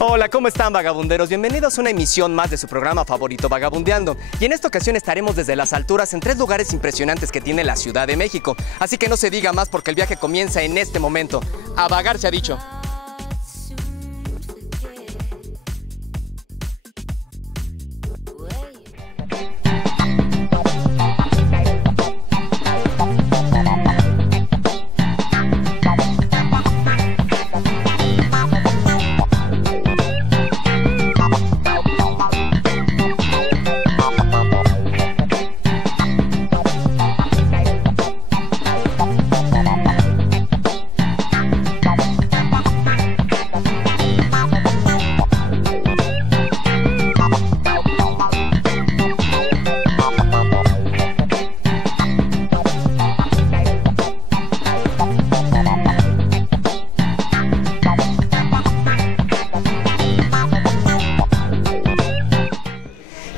Hola, ¿cómo están, vagabunderos? Bienvenidos a una emisión más de su programa favorito, Vagabundeando. Y en esta ocasión estaremos desde las alturas en 3 lugares impresionantes que tiene la Ciudad de México. Así que no se diga más porque el viaje comienza en este momento. A vagar se ha dicho.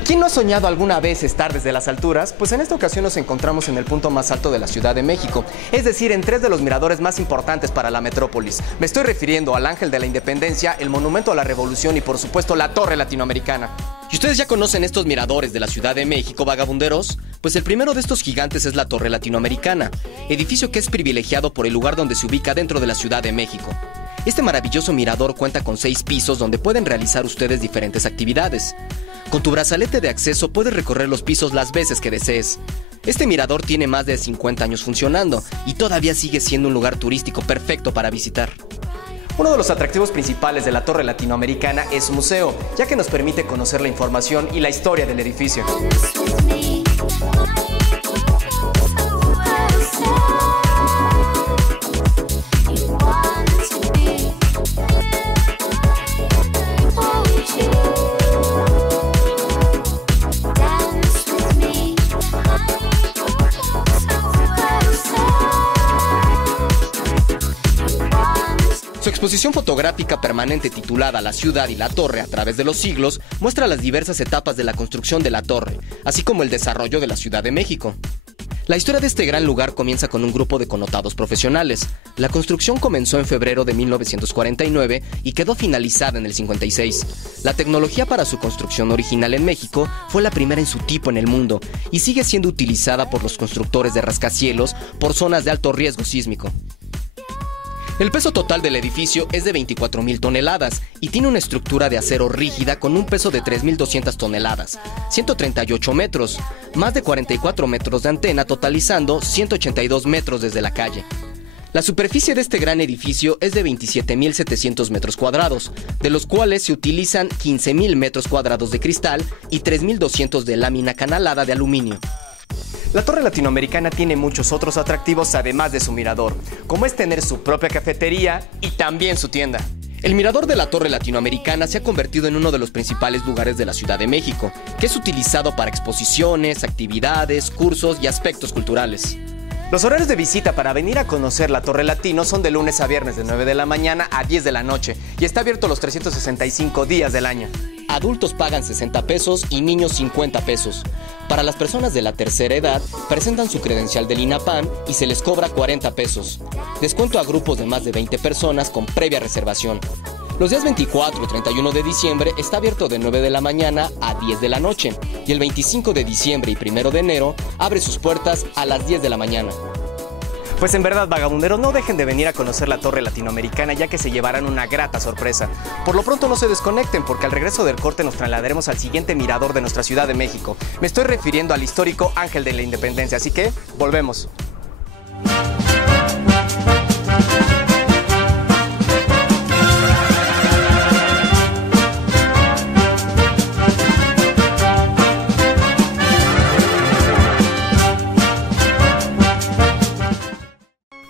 ¿Quién no ha soñado alguna vez estar desde las alturas? Pues en esta ocasión nos encontramos en el punto más alto de la Ciudad de México, es decir, en 3 de los miradores más importantes para la metrópolis. Me estoy refiriendo al Ángel de la Independencia, el Monumento a la Revolución y por supuesto la Torre Latinoamericana. ¿Y ustedes ya conocen estos miradores de la Ciudad de México, vagabunderos? Pues el primero de estos gigantes es la Torre Latinoamericana, edificio que es privilegiado por el lugar donde se ubica dentro de la Ciudad de México. Este maravilloso mirador cuenta con 6 pisos donde pueden realizar ustedes diferentes actividades. Con tu brazalete de acceso puedes recorrer los pisos las veces que desees. Este mirador tiene más de 50 años funcionando y todavía sigue siendo un lugar turístico perfecto para visitar. Uno de los atractivos principales de la Torre Latinoamericana es su museo, ya que nos permite conocer la información y la historia del edificio. Su exposición fotográfica permanente titulada La ciudad y la torre a través de los siglos muestra las diversas etapas de la construcción de la torre, así como el desarrollo de la Ciudad de México. La historia de este gran lugar comienza con un grupo de connotados profesionales. La construcción comenzó en febrero de 1949 y quedó finalizada en el 56. La tecnología para su construcción original en México fue la primera en su tipo en el mundo y sigue siendo utilizada por los constructores de rascacielos por zonas de alto riesgo sísmico. El peso total del edificio es de 24.000 toneladas y tiene una estructura de acero rígida con un peso de 3.200 toneladas, 138 metros, más de 44 metros de antena, totalizando 182 metros desde la calle. La superficie de este gran edificio es de 27.700 metros cuadrados, de los cuales se utilizan 15.000 metros cuadrados de cristal y 3.200 de lámina canalada de aluminio. La Torre Latinoamericana tiene muchos otros atractivos además de su mirador, como es tener su propia cafetería y también su tienda. El mirador de la Torre Latinoamericana se ha convertido en uno de los principales lugares de la Ciudad de México, que es utilizado para exposiciones, actividades, cursos y aspectos culturales. Los horarios de visita para venir a conocer la Torre Latino son de lunes a viernes de 9 de la mañana a 10 de la noche y está abierto los 365 días del año. Adultos pagan 60 pesos y niños 50 pesos. Para las personas de la tercera edad, presentan su credencial del INAPAM y se les cobra 40 pesos. Descuento a grupos de más de 20 personas con previa reservación. Los días 24 y 31 de diciembre está abierto de 9 de la mañana a 10 de la noche y el 25 de diciembre y 1 de enero abre sus puertas a las 10 de la mañana. Pues en verdad, vagabunderos, no dejen de venir a conocer la Torre Latinoamericana, ya que se llevarán una grata sorpresa. Por lo pronto no se desconecten, porque al regreso del corte nos trasladaremos al siguiente mirador de nuestra Ciudad de México. Me estoy refiriendo al histórico Ángel de la Independencia, así que volvemos.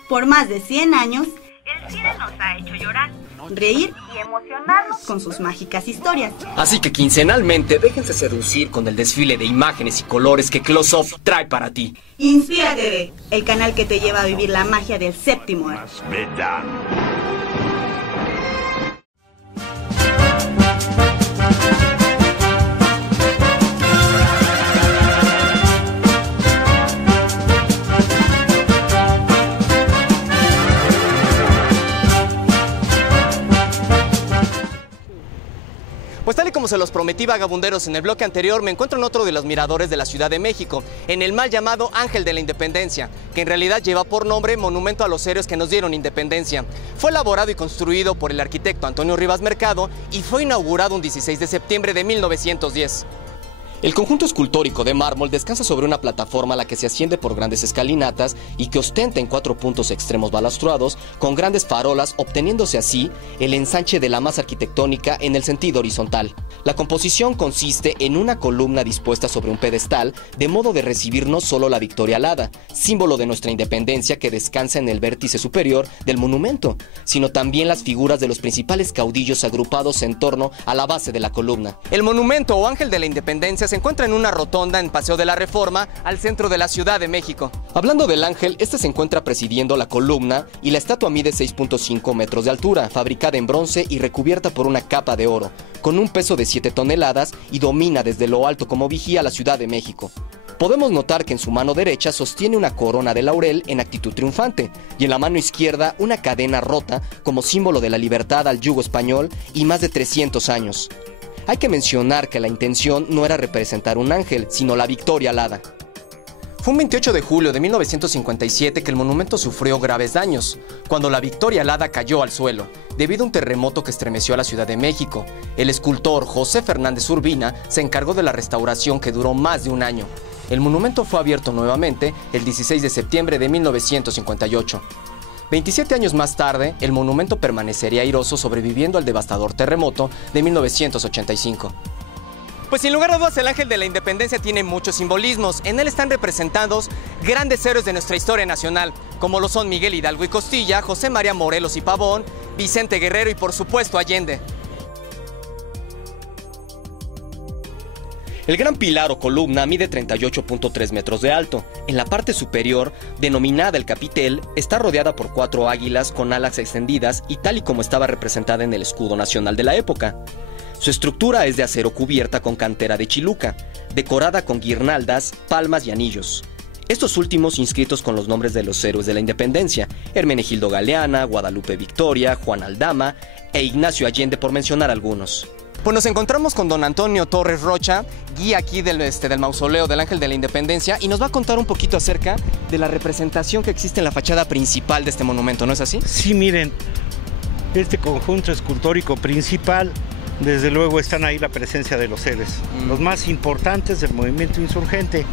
Por más de 100 años, el cine nos ha hecho llorar, reír y emocionarnos con sus mágicas historias. Así que quincenalmente déjense seducir con el desfile de imágenes y colores que Close Up trae para ti. Inspira TV, el canal que te lleva a vivir la magia del séptimo arte. se los prometí, vagabunderos, en el bloque anterior me encuentro en otro de los miradores de la Ciudad de México, en el mal llamado Ángel de la Independencia, que en realidad lleva por nombre Monumento a los Héroes que nos dieron independencia. Fue elaborado y construido por el arquitecto Antonio Rivas Mercado y fue inaugurado un 16 de septiembre de 1910. El conjunto escultórico de mármol descansa sobre una plataforma a la que se asciende por grandes escalinatas y que ostenta en 4 puntos extremos balastrados con grandes farolas, obteniéndose así el ensanche de la masa arquitectónica en el sentido horizontal. La composición consiste en una columna dispuesta sobre un pedestal, de modo de recibir no solo la Victoria alada, símbolo de nuestra independencia que descansa en el vértice superior del monumento, sino también las figuras de los principales caudillos agrupados en torno a la base de la columna. El monumento o Ángel de la Independencia se encuentra en una rotonda en Paseo de la Reforma, al centro de la Ciudad de México. Hablando del ángel, este se encuentra presidiendo la columna y la estatua mide 6.5 metros de altura, fabricada en bronce y recubierta por una capa de oro, con un peso de 7 toneladas y domina desde lo alto como vigía la Ciudad de México. Podemos notar que en su mano derecha sostiene una corona de laurel en actitud triunfante y en la mano izquierda una cadena rota como símbolo de la libertad al yugo español y más de 300 años. Hay que mencionar que la intención no era representar un ángel, sino la Victoria alada. Fue un 28 de julio de 1957 que el monumento sufrió graves daños, cuando la Victoria alada cayó al suelo, debido a un terremoto que estremeció a la Ciudad de México. El escultor José Fernández Urbina se encargó de la restauración que duró más de un año. El monumento fue abierto nuevamente el 16 de septiembre de 1958. 27 años más tarde, el monumento permanecería airoso sobreviviendo al devastador terremoto de 1985. Pues sin lugar a dudas el Ángel de la Independencia tiene muchos simbolismos. En él están representados grandes héroes de nuestra historia nacional, como lo son Miguel Hidalgo y Costilla, José María Morelos y Pavón, Vicente Guerrero y por supuesto Allende. El gran pilar o columna mide 38.3 metros de alto. En la parte superior, denominada el capitel, está rodeada por 4 águilas con alas extendidas y tal y como estaba representada en el escudo nacional de la época. Su estructura es de acero cubierta con cantera de chiluca, decorada con guirnaldas, palmas y anillos. Estos últimos inscritos con los nombres de los héroes de la independencia: Hermenegildo Galeana, Guadalupe Victoria, Juan Aldama e Ignacio Allende, por mencionar algunos. Pues nos encontramos con don Antonio Torres Rocha, guía aquí del mausoleo del Ángel de la Independencia, y nos va a contar un poquito acerca de la representación que existe en la fachada principal de este monumento, ¿no es así? Sí, miren, este conjunto escultórico principal, desde luego están ahí la presencia de los héroes, los más importantes del movimiento insurgente: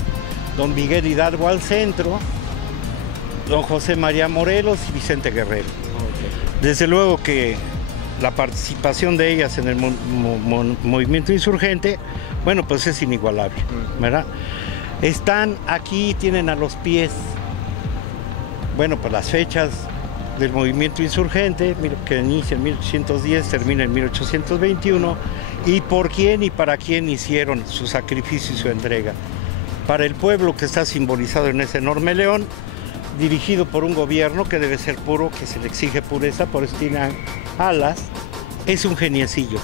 don Miguel Hidalgo al centro, don José María Morelos y Vicente Guerrero. Desde luego que la participación de ellas en el movimiento insurgente, bueno, pues es inigualable, ¿verdad? Están aquí, tienen a los pies, bueno, pues las fechas del movimiento insurgente, que inicia en 1810, termina en 1821, y por quién y para quién hicieron su sacrificio y su entrega. Para el pueblo, que está simbolizado en ese enorme león, dirigido por un gobierno que debe ser puro, que se le exige pureza, por eso tiene alas, es un geniecillo.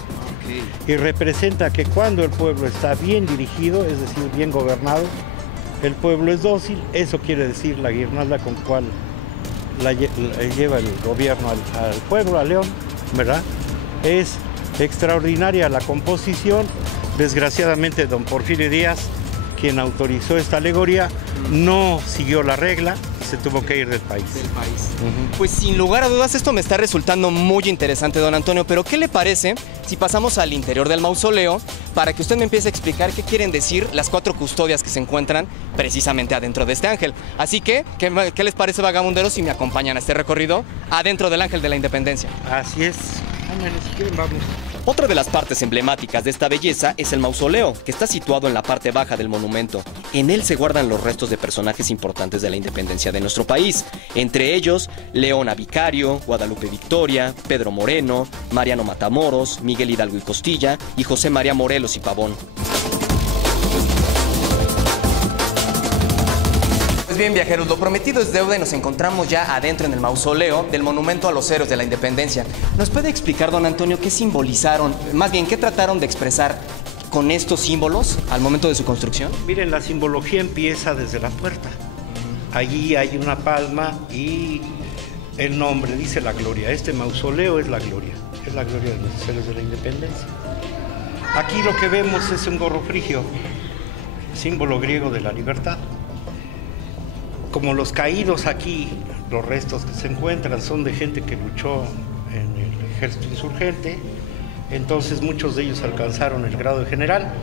Y representa que cuando el pueblo está bien dirigido, es decir, bien gobernado, el pueblo es dócil. Eso quiere decir la guirnalda con cual lleva el gobierno al pueblo, al león, ¿verdad? Es extraordinaria la composición. Desgraciadamente, don Porfirio Díaz, quien autorizó esta alegoría, no siguió la regla, se tuvo que ir del país. Pues sin lugar a dudas esto me está resultando muy interesante, don Antonio, pero ¿qué le parece si pasamos al interior del mausoleo para que usted me empiece a explicar qué quieren decir las 4 custodias que se encuentran precisamente adentro de este ángel? Así que, ¿qué les parece, vagabunderos, si me acompañan a este recorrido adentro del Ángel de la Independencia? Así es. Si quieren, vamos. Otra de las partes emblemáticas de esta belleza es el mausoleo, que está situado en la parte baja del monumento. En él se guardan los restos de personajes importantes de la independencia de nuestro país, entre ellos Leona Vicario, Guadalupe Victoria, Pedro Moreno, Mariano Matamoros, Miguel Hidalgo y Costilla y José María Morelos y Pavón. Pues bien, viajeros, lo prometido es deuda y nos encontramos ya adentro en el mausoleo del Monumento a los Héroes de la Independencia. ¿Nos puede explicar, don Antonio, qué simbolizaron, más bien, qué trataron de expresar con estos símbolos al momento de su construcción? Miren, la simbología empieza desde la puerta. Allí hay una palma y el nombre dice la gloria. Este mausoleo es la gloria de los héroes de la Independencia. Aquí lo que vemos es un gorro frigio, símbolo griego de la libertad. Como los caídos aquí, los restos que se encuentran son de gente que luchó en el ejército insurgente, entonces muchos de ellos alcanzaron el grado de general.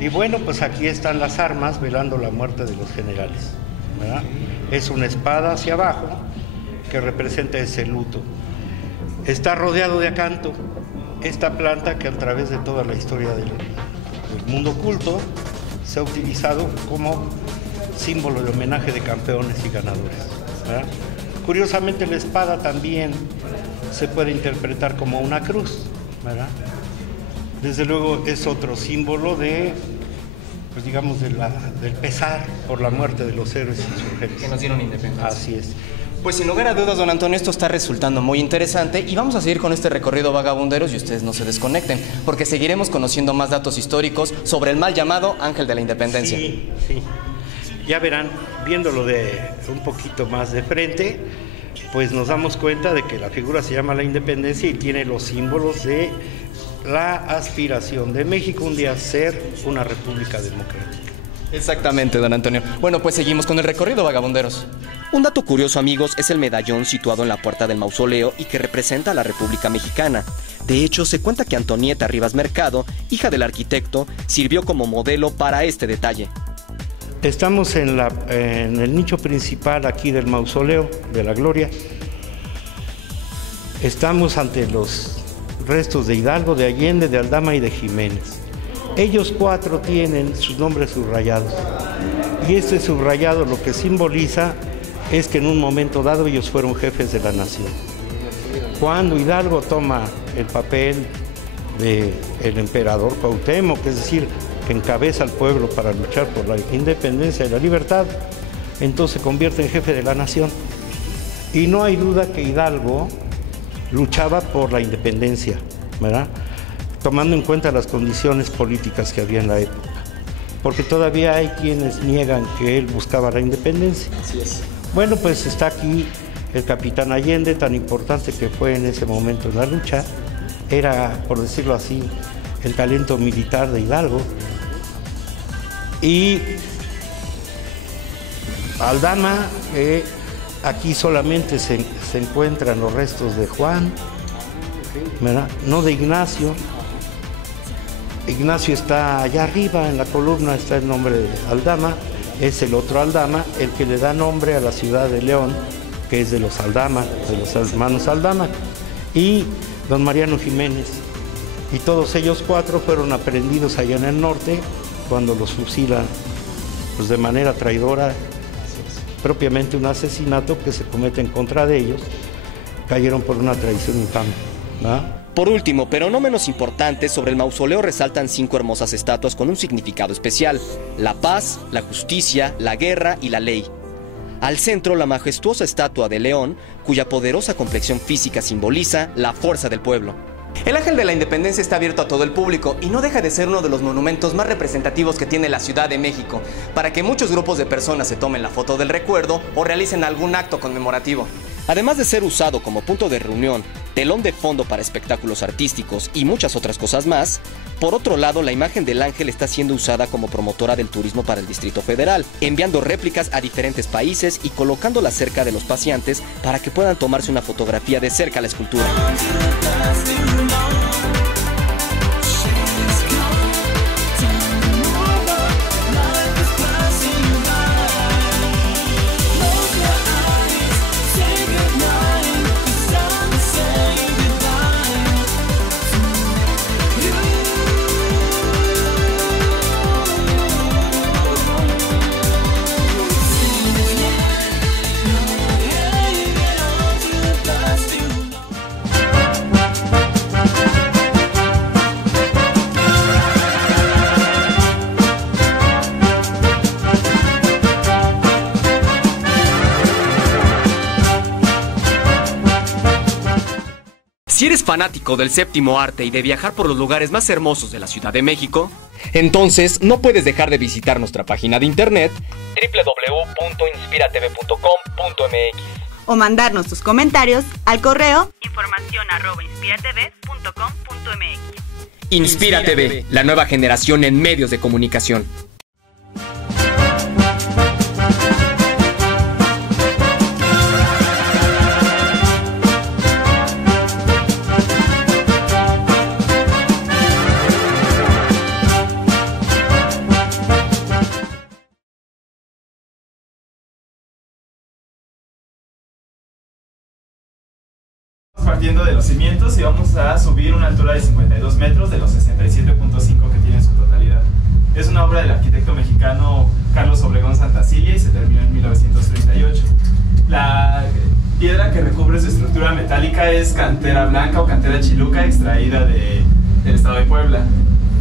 Y bueno, pues aquí están las armas velando la muerte de los generales, ¿verdad? Es una espada hacia abajo que representa ese luto. Está rodeado de acanto, esta planta que a través de toda la historia del mundo oculto se ha utilizado como símbolo de homenaje de campeones y ganadores, ¿verdad? Curiosamente la espada también se puede interpretar como una cruz, ¿verdad? Desde luego es otro símbolo de, pues digamos, del pesar por la muerte de los héroes insurgentes. Que nos dieron independencia. Así es. Pues sin lugar a dudas, don Antonio, esto está resultando muy interesante y vamos a seguir con este recorrido vagabunderos y ustedes no se desconecten, porque seguiremos conociendo más datos históricos sobre el mal llamado Ángel de la Independencia. Sí, sí. Ya verán, viéndolo de un poquito más de frente, pues nos damos cuenta de que la figura se llama la Independencia y tiene los símbolos de la aspiración de México un día a ser una república democrática. Exactamente, don Antonio. Bueno, pues seguimos con el recorrido, vagabunderos. Un dato curioso, amigos, es el medallón situado en la puerta del mausoleo y que representa a la República Mexicana. De hecho, se cuenta que Antonieta Rivas Mercado, hija del arquitecto, sirvió como modelo para este detalle. Estamos en el nicho principal aquí del mausoleo de la Gloria. Estamos ante los restos de Hidalgo, de Allende, de Aldama y de Jiménez. Ellos cuatro tienen sus nombres subrayados. Y este subrayado lo que simboliza es que en un momento dado ellos fueron jefes de la nación. Cuando Hidalgo toma el papel del emperador Cuauhtémoc, es decir, que encabeza al pueblo para luchar por la independencia y la libertad, entonces se convierte en jefe de la nación. Y no hay duda que Hidalgo luchaba por la independencia, ¿verdad? Tomando en cuenta las condiciones políticas que había en la época. Porque todavía hay quienes niegan que él buscaba la independencia. Así es. Bueno, pues está aquí el capitán Allende, tan importante que fue en ese momento en la lucha. Era, por decirlo así, el talento militar de Hidalgo. Y Aldama, aquí solamente se encuentran los restos de Juan, ¿verdad? No de Ignacio. Ignacio está allá arriba, en la columna está el nombre de Aldama, es el otro Aldama, el que le da nombre a la ciudad de León, que es de los Aldama, de los hermanos Aldama, y don Mariano Jiménez. Y todos ellos cuatro fueron aprehendidos allá en el norte, cuando los fusilan pues de manera traidora, propiamente un asesinato que se comete en contra de ellos, cayeron por una traición infame, ¿verdad? Por último, pero no menos importante, sobre el mausoleo resaltan 5 hermosas estatuas con un significado especial: la paz, la justicia, la guerra y la ley. Al centro, la majestuosa estatua de León, cuya poderosa complexión física simboliza la fuerza del pueblo. El Ángel de la Independencia está abierto a todo el público y no deja de ser uno de los monumentos más representativos que tiene la Ciudad de México, para que muchos grupos de personas se tomen la foto del recuerdo o realicen algún acto conmemorativo. Además de ser usado como punto de reunión, telón de fondo para espectáculos artísticos y muchas otras cosas más, por otro lado, la imagen del ángel está siendo usada como promotora del turismo para el Distrito Federal, enviando réplicas a diferentes países y colocándolas cerca de los paseantes para que puedan tomarse una fotografía de cerca a la escultura. Si eres fanático del séptimo arte y de viajar por los lugares más hermosos de la Ciudad de México, entonces no puedes dejar de visitar nuestra página de internet www.inspiratv.com.mx o mandarnos tus comentarios al correo informacion@inspiratv.com.mx. Inspira TV, la nueva generación en medios de comunicación. Partiendo de los cimientos y vamos a subir una altura de 52 metros de los 67.5 que tiene en su totalidad. Es una obra del arquitecto mexicano Carlos Obregón Santacilia y se terminó en 1938. La piedra que recubre su estructura metálica es cantera blanca o cantera chiluca extraída del estado de Puebla.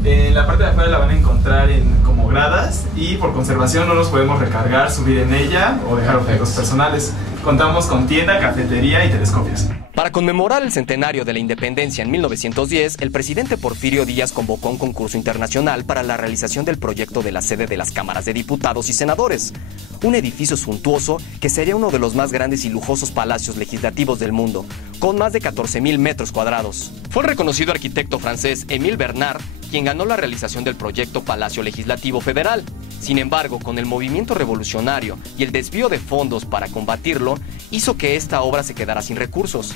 En la parte de afuera la van a encontrar como gradas y por conservación no nos podemos recargar, subir en ella o dejar objetos personales. Contamos con tienda, cafetería y telescopios. Para conmemorar el centenario de la independencia en 1910, el presidente Porfirio Díaz convocó un concurso internacional para la realización del proyecto de la sede de las cámaras de diputados y senadores. Un edificio suntuoso que sería uno de los más grandes y lujosos palacios legislativos del mundo, con más de 14,000 metros cuadrados. Fue el reconocido arquitecto francés Émile Bernard quien ganó la realización del proyecto Palacio Legislativo Federal. Sin embargo, con el movimiento revolucionario y el desvío de fondos para combatirlo, hizo que esta obra se quedara sin recursos.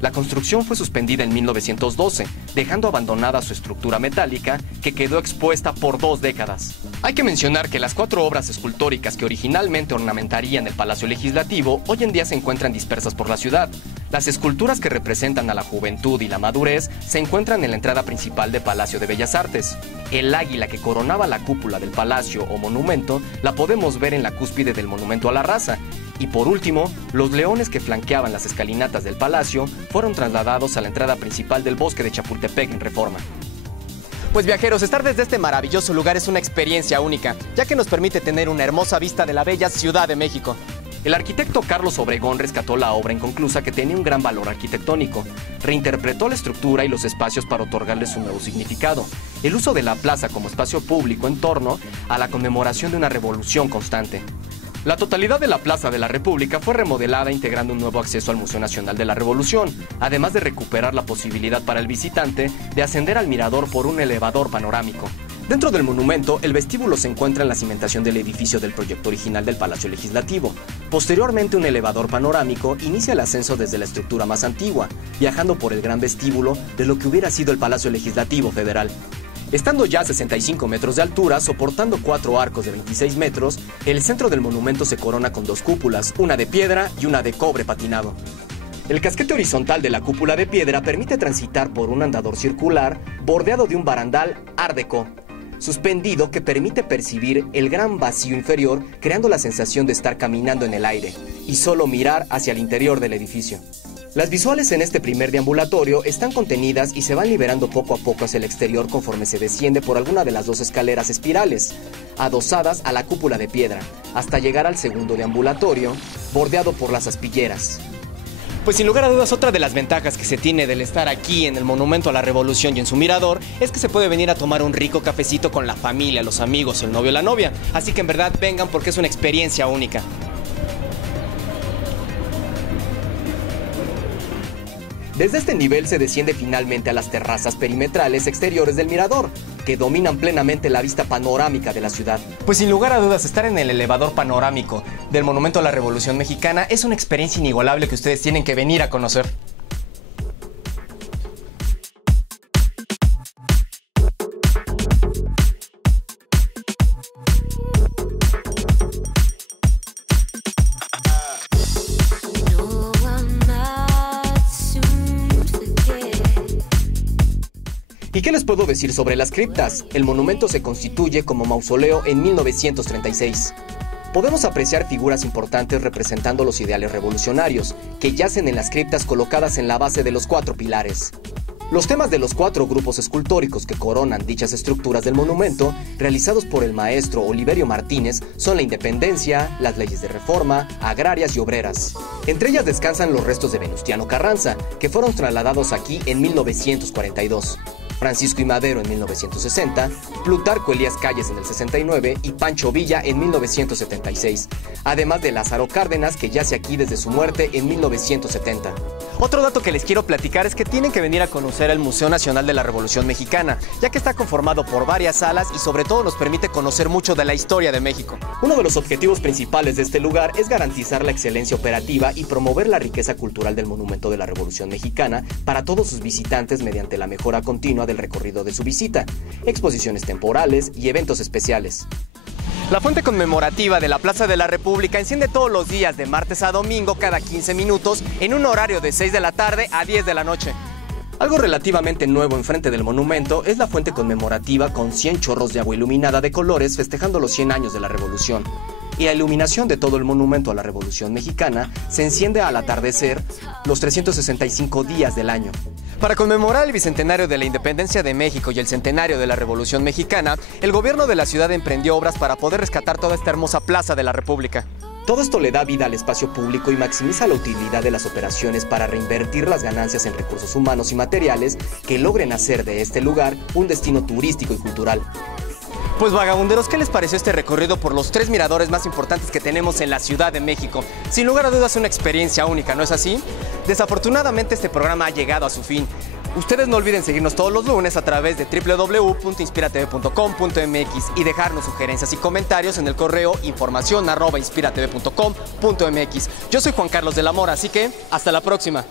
La construcción fue suspendida en 1912, dejando abandonada su estructura metálica, que quedó expuesta por 2 décadas. Hay que mencionar que las 4 obras escultóricas que originalmente ornamentarían el Palacio Legislativo hoy en día se encuentran dispersas por la ciudad. Las esculturas que representan a la juventud y la madurez se encuentran en la entrada principal del Palacio de Bellas Artes. El águila que coronaba la cúpula del palacio o monumento la podemos ver en la cúspide del Monumento a la Raza. Y por último, los leones que flanqueaban las escalinatas del palacio fueron trasladados a la entrada principal del bosque de Chapultepec en Reforma. Pues viajeros, estar desde este maravilloso lugar es una experiencia única, ya que nos permite tener una hermosa vista de la bella Ciudad de México. El arquitecto Carlos Obregón rescató la obra inconclusa que tenía un gran valor arquitectónico. Reinterpretó la estructura y los espacios para otorgarles un nuevo significado. El uso de la plaza como espacio público en torno a la conmemoración de una revolución constante. La totalidad de la Plaza de la República fue remodelada integrando un nuevo acceso al Museo Nacional de la Revolución, además de recuperar la posibilidad para el visitante de ascender al mirador por un elevador panorámico. Dentro del monumento, el vestíbulo se encuentra en la cimentación del edificio del proyecto original del Palacio Legislativo. Posteriormente, un elevador panorámico inicia el ascenso desde la estructura más antigua, viajando por el gran vestíbulo de lo que hubiera sido el Palacio Legislativo Federal. Estando ya a 65 metros de altura, soportando 4 arcos de 26 metros, el centro del monumento se corona con 2 cúpulas, una de piedra y una de cobre patinado. El casquete horizontal de la cúpula de piedra permite transitar por un andador circular bordeado de un barandal Art Deco, suspendido que permite percibir el gran vacío inferior, creando la sensación de estar caminando en el aire y solo mirar hacia el interior del edificio. Las visuales en este primer deambulatorio están contenidas y se van liberando poco a poco hacia el exterior conforme se desciende por alguna de las 2 escaleras espirales, adosadas a la cúpula de piedra, hasta llegar al segundo deambulatorio, bordeado por las aspilleras. Pues sin lugar a dudas, otra de las ventajas que se tiene del estar aquí en el Monumento a la Revolución y en su mirador es que se puede venir a tomar un rico cafecito con la familia, los amigos, el novio o la novia. Así que en verdad vengan porque es una experiencia única. Desde este nivel se desciende finalmente a las terrazas perimetrales exteriores del mirador, que dominan plenamente la vista panorámica de la ciudad. Pues sin lugar a dudas, estar en el elevador panorámico del Monumento a la Revolución Mexicana es una experiencia inigualable que ustedes tienen que venir a conocer. ¿Y qué les puedo decir sobre las criptas? El monumento se constituye como mausoleo en 1936. Podemos apreciar figuras importantes representando los ideales revolucionarios, que yacen en las criptas colocadas en la base de los 4 pilares. Los temas de los 4 grupos escultóricos que coronan dichas estructuras del monumento, realizados por el maestro Oliverio Martínez, son la independencia, las leyes de reforma, agrarias y obreras. Entre ellas descansan los restos de Venustiano Carranza, que fueron trasladados aquí en 1942. Francisco I. Madero en 1960, Plutarco Elías Calles en el 69 y Pancho Villa en 1976, además de Lázaro Cárdenas, que yace aquí desde su muerte en 1970. Otro dato que les quiero platicar es que tienen que venir a conocer el Museo Nacional de la Revolución Mexicana, ya que está conformado por varias salas y sobre todo nos permite conocer mucho de la historia de México. Uno de los objetivos principales de este lugar es garantizar la excelencia operativa y promover la riqueza cultural del Monumento de la Revolución Mexicana para todos sus visitantes mediante la mejora continua del recorrido de su visita, exposiciones temporales y eventos especiales. La fuente conmemorativa de la Plaza de la República enciende todos los días de martes a domingo cada 15 minutos en un horario de 6 de la tarde a 10 de la noche. Algo relativamente nuevo enfrente del monumento es la fuente conmemorativa con 100 chorros de agua iluminada de colores festejando los 100 años de la Revolución. Y la iluminación de todo el monumento a la Revolución Mexicana se enciende al atardecer los 365 días del año. Para conmemorar el bicentenario de la Independencia de México y el centenario de la Revolución Mexicana, el gobierno de la ciudad emprendió obras para poder rescatar toda esta hermosa Plaza de la República. Todo esto le da vida al espacio público y maximiza la utilidad de las operaciones para reinvertir las ganancias en recursos humanos y materiales que logren hacer de este lugar un destino turístico y cultural. Pues vagabunderos, ¿qué les pareció este recorrido por los 3 miradores más importantes que tenemos en la Ciudad de México? Sin lugar a dudas una experiencia única, ¿no es así? Desafortunadamente este programa ha llegado a su fin. Ustedes no olviden seguirnos todos los lunes a través de www.inspiratv.com.mx y dejarnos sugerencias y comentarios en el correo informacion@inspiratv.com.mx. Yo soy Juan Carlos de la Mora, así que hasta la próxima.